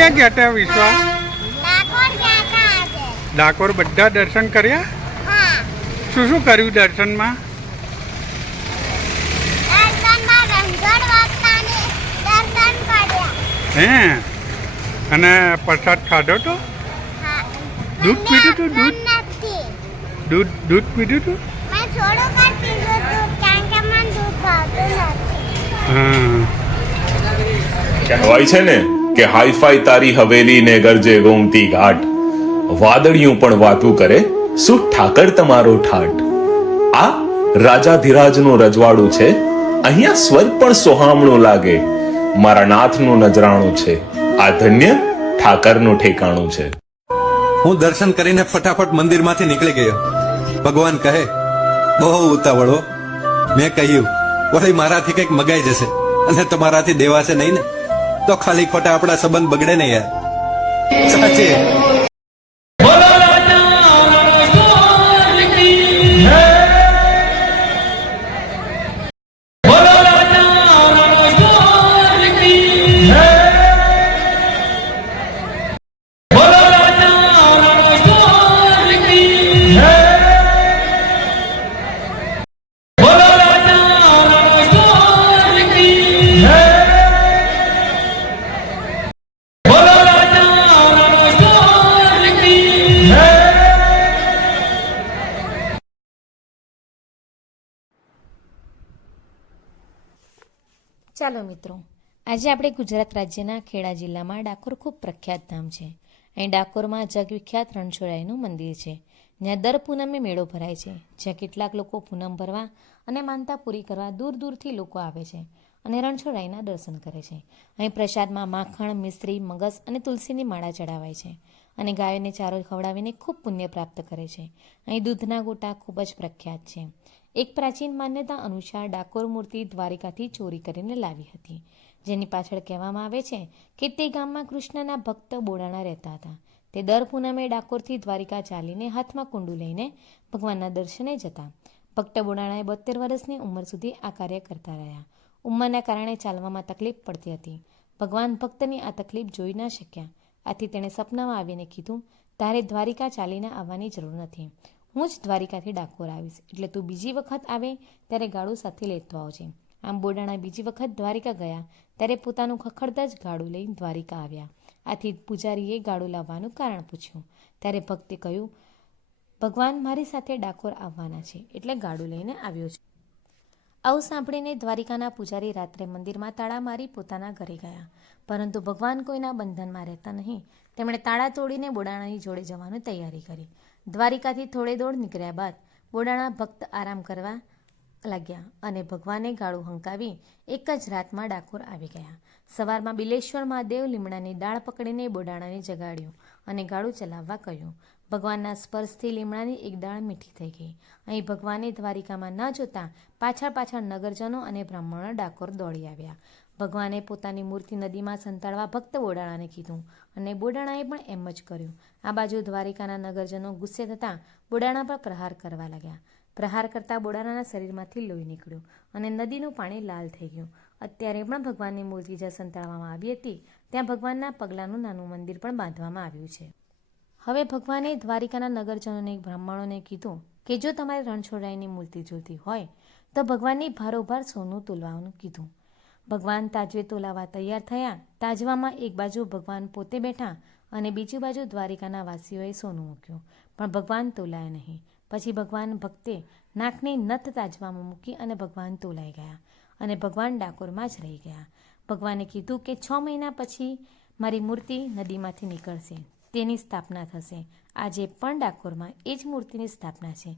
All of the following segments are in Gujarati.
ક્યાં ગયા હતા વિશ્વા? ડાકોર બધા દર્શન કર્યા? શું શું કર્યું દર્શનમાં? હે, અને પ્રસાદ ખાધો તો? દૂધ પીધું તું? દૂધ પીધું તું? કહેવાય છે ને કે હાઈફાઈ તારી હવેલી ને ગરજે ગોમતી ઘાટ, વાદળિયું પણ વાતું કરે શું ઠાકર તમારો ઠાઠ. આ રાજાધિરાજનું રજવાડું છે, અહીંયા સ્વર્ગ પણ સોહામણું લાગે. મારા નાથનું નજરાણું છે, આ ધન્ય ઠાકરનું ઠેકાણું છે. હું દર્શન કરીને ફટાફટ મંદિરમાંથી નીકળી ગયો. ભગવાન કહે બહુ ઉતાવળો. મેં કહ્યું વળી મારાથી કંઈક મગાઈ જશે અને તમારાથી દેવાશે નહીં ને, તો ખાલી ખોટા આપણા સંબંધ બગડે ને યાર. સાચે ચાલો મિત્રો, આજે આપણે ગુજરાત રાજ્યના ખેડા જિલ્લામાં ડાકોર ખૂબ પ્રખ્યાત ધામ છે. અહીં ડાકોરમાં જગવિખ્યાત રણછોડરાયનું મંદિર છે, જ્યાં દર પૂનમે મેળો ભરાય છે, જ્યાં કેટલાક લોકો પૂનમ ભરવા અને માનતા પૂરી કરવા દૂર દૂરથી લોકો આવે છે અને રણછોડરાયના દર્શન કરે છે. અહીં પ્રસાદમાં માખણ, મિશ્રી, મગસ અને તુલસીની માળા ચડાવાય છે અને ગાયોને ચારો ખવડાવીને ખૂબ પુણ્ય પ્રાપ્ત કરે છે. અહીં દૂધના ગોટા ખૂબ જ પ્રખ્યાત છે. એક પ્રાચીન માન્યતા અનુસાર ડાકોર મૂર્તિ દ્વારિકાથી ચોરી કરીને લાવી હતી, જેની પાછળ કહેવામાં આવે છે કે તે ગામમાં કૃષ્ણના ભક્ત બોડાણા રહેતા હતા. તે દર પૂનમે ડાકોરથી દ્વારિકા ચાલીને હાથમાં કુંડું લઈને ભગવાનના દર્શને જતા. ભક્ત બોડાણાએ 72 વર્ષની ઉંમર સુધી આ કાર્ય કરતા રહ્યા. ઉંમરના કારણે ચાલવામાં તકલીફ પડતી હતી. ભગવાન ભક્તની આ તકલીફ જોઈ ન શક્યા, આથી તેણે સપનામાં આવીને કીધું, તારે દ્વારિકા ચાલીને આવવાની જરૂર નથી, હું જ દ્વારિકાથી ડાકોર આવીશ, એટલે તું બીજી વખત આવે ત્યારે ગાડું સાથે લેતો આવજે. આમ બોડાણા બીજી વખત દ્વારિકા ગયા ત્યારે પોતાનું ખખડતા જ ગાડું લઈને દ્વારિકા આવ્યા. આથી પૂજારીએ ગાડું લાવવાનું કારણ પૂછ્યું, ત્યારે ભક્તે કહ્યું, ભગવાન મારી સાથે ડાકોર આવવાના છે એટલે ગાડું લઈને આવ્યો છે. આવું સાંભળીને દ્વારિકાના પૂજારી રાત્રે મંદિરમાં તાળા મારી પોતાના ઘરે ગયા, પરંતુ ભગવાન કોઈના બંધનમાં રહેતા નહીં. તેમણે તાળા તોડીને બોડાણાની જોડે જવાની તૈયારી કરી. દ્વારિકાથી થોડે દોડ નીકળ્યા બાદ બોડાણા ભક્ત આરામ કરવા લાગ્યા અને ભગવાને ગાળું હંકાવી એક જ રાતમાં ડાકોર આવી ગયા. સવારમાં બિલેશ્વર મહાદેવ લીમડાની ડાળ પકડીને બોડાણાને જગાડ્યું અને ગાળું ચલાવવા કહ્યું. ભગવાનના સ્પર્શથી લીમડાની એક ડાળ મીઠી થઈ ગઈ. અહીં ભગવાને દ્વારિકામાં ન જોતા પાછળ નગરજનો અને બ્રાહ્મણો ડાકોર દોડી આવ્યા. ભગવાને પોતાની મૂર્તિ નદીમાં સંતાડવા ભક્ત બોડાણાને કીધું અને બોડાણાએ પણ એમ જ કર્યું. આ બાજુ દ્વારિકાના નગરજનો ગુસ્સે થતાં બોડાણા પર પ્રહાર કરવા લાગ્યા. પ્રહાર કરતાં બોડાણાના શરીરમાંથી લોહી નીકળ્યું અને નદીનું પાણી લાલ થઈ ગયું. અત્યારે પણ ભગવાનની મૂર્તિ જ્યાં સંતાડવામાં આવી હતી ત્યાં ભગવાનના પગલાંનું નાનું મંદિર પણ બાંધવામાં આવ્યું છે. હવે ભગવાને દ્વારિકાના નગરજનોને બ્રાહ્મણોને કીધું કે જો તમારે રણછોડરાયની મૂર્તિ જોતી હોય તો ભગવાનની ભારોભાર સોનું તોલવાનું કીધું. ભગવાન તાજવે તોલાવા તૈયાર થયા. તાજવામાં એક બાજુ ભગવાન પોતે બેઠા અને બીજી બાજુ દ્વારિકાના વાસીઓએ સોનું મૂક્યું, પણ ભગવાન તોલાયા નહીં. પછી ભગવાન ભક્તે નાકની નથ તાજવામાં મૂકી અને ભગવાન તોલાઈ ગયા અને ભગવાન ડાકોરમાં જ રહી ગયા. ભગવાને કીધું કે 6 મહિના પછી મારી મૂર્તિ નદીમાંથી નીકળશે, તેની સ્થાપના થશે. આજે પણ ડાકોરમાં એ જ મૂર્તિની સ્થાપના છે.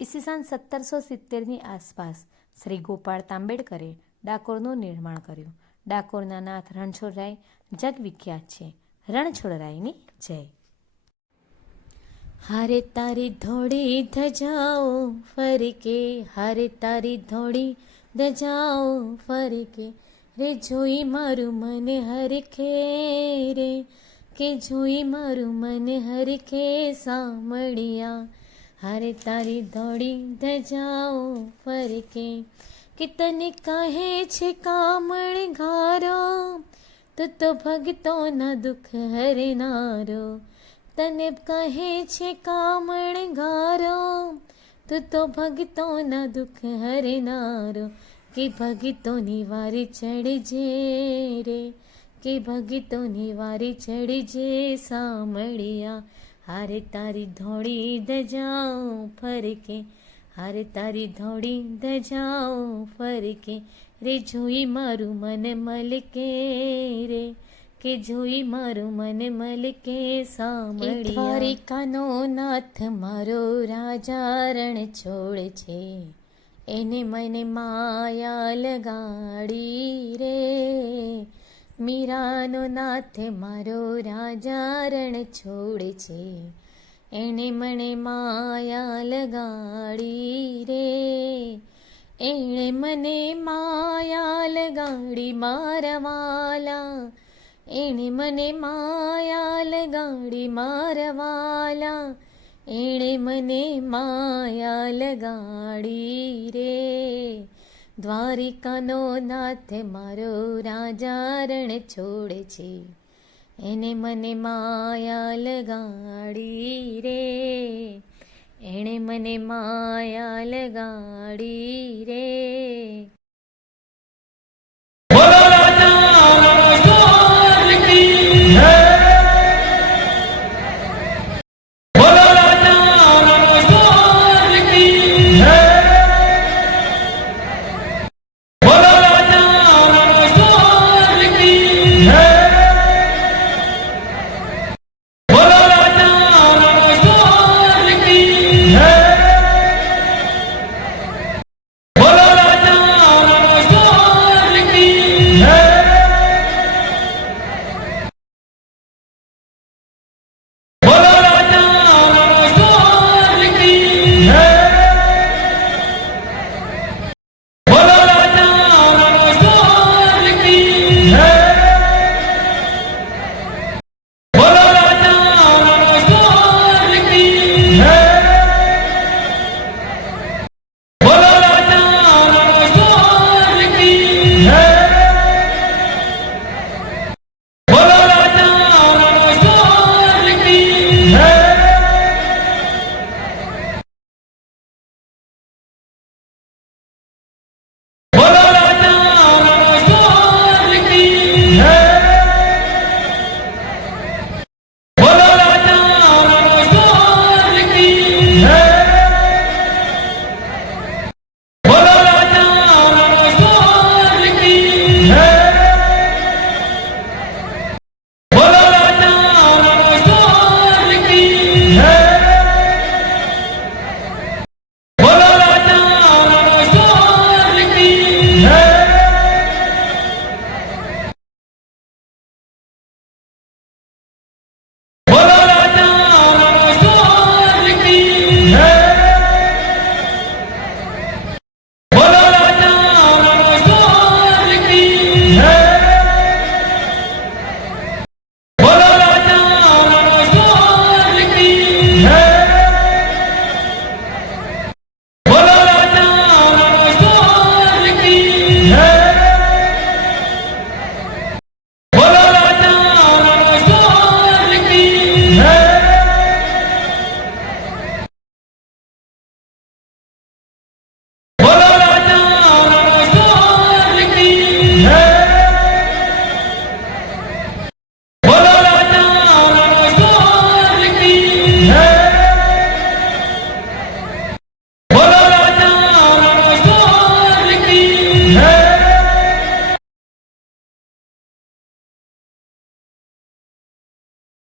ઈસવીસન 1770ની આસપાસ શ્રી ગોપાળ તાંબેડકરે ડાકોરનું નિર્માણ કર્યું. ડાકોરના નાથ રણછોડરાય જગવિખ્યાત છે. રણછોડરાયની જય. હારે તારી ધોળી ધજાઓ ફરકે, હારે તારી ધોળી ધજાઓ ફરકે, રે જોઈ મારું મન હરખે રે, કે જોઈ મારું મન હરખે સાંભળ્યા. હારે તારી ધોળી ધજાઓ ફરકે, કે તને કહે છે કામણ ઘારો, તું તો ભક્તોના દુઃખ હરનારો, તને કહે છે કામણગારો. તું તો ભક્તોના દુઃખ હરનારો, કે ભક્તોની વારી ચડજે રે, કે ભક્તોની વારી ચડજે સાંભળ્યા. હારે તારી ધોળી ધજાઓ ફરકે, હારે તારી ધોળી ધજાઓ ફરકે, રે જોઈ મારું મન મલકે રે, કે જોઈ મારું મન મલકે સાંભળ્યા. દ્વારિકાનો નાથ મારો રાજા રણ છોડ છે, એને મને માયા લગાડી રે. મીરાનો નાથ મારો રાજા રણ છોડ છે, એણે મને માયા લગાડી રે. એણે મને માયા લગાડી મારા વાલા, એણે મને માયા લગાડી મારા વાલા, એણે મને માયા લગાડી રે. દ્વારિકાનો નાથ મારો રાજા રણ છોડ છે, એને મને માયા લગાડી રે, એણે મને માયા લગાડી રે.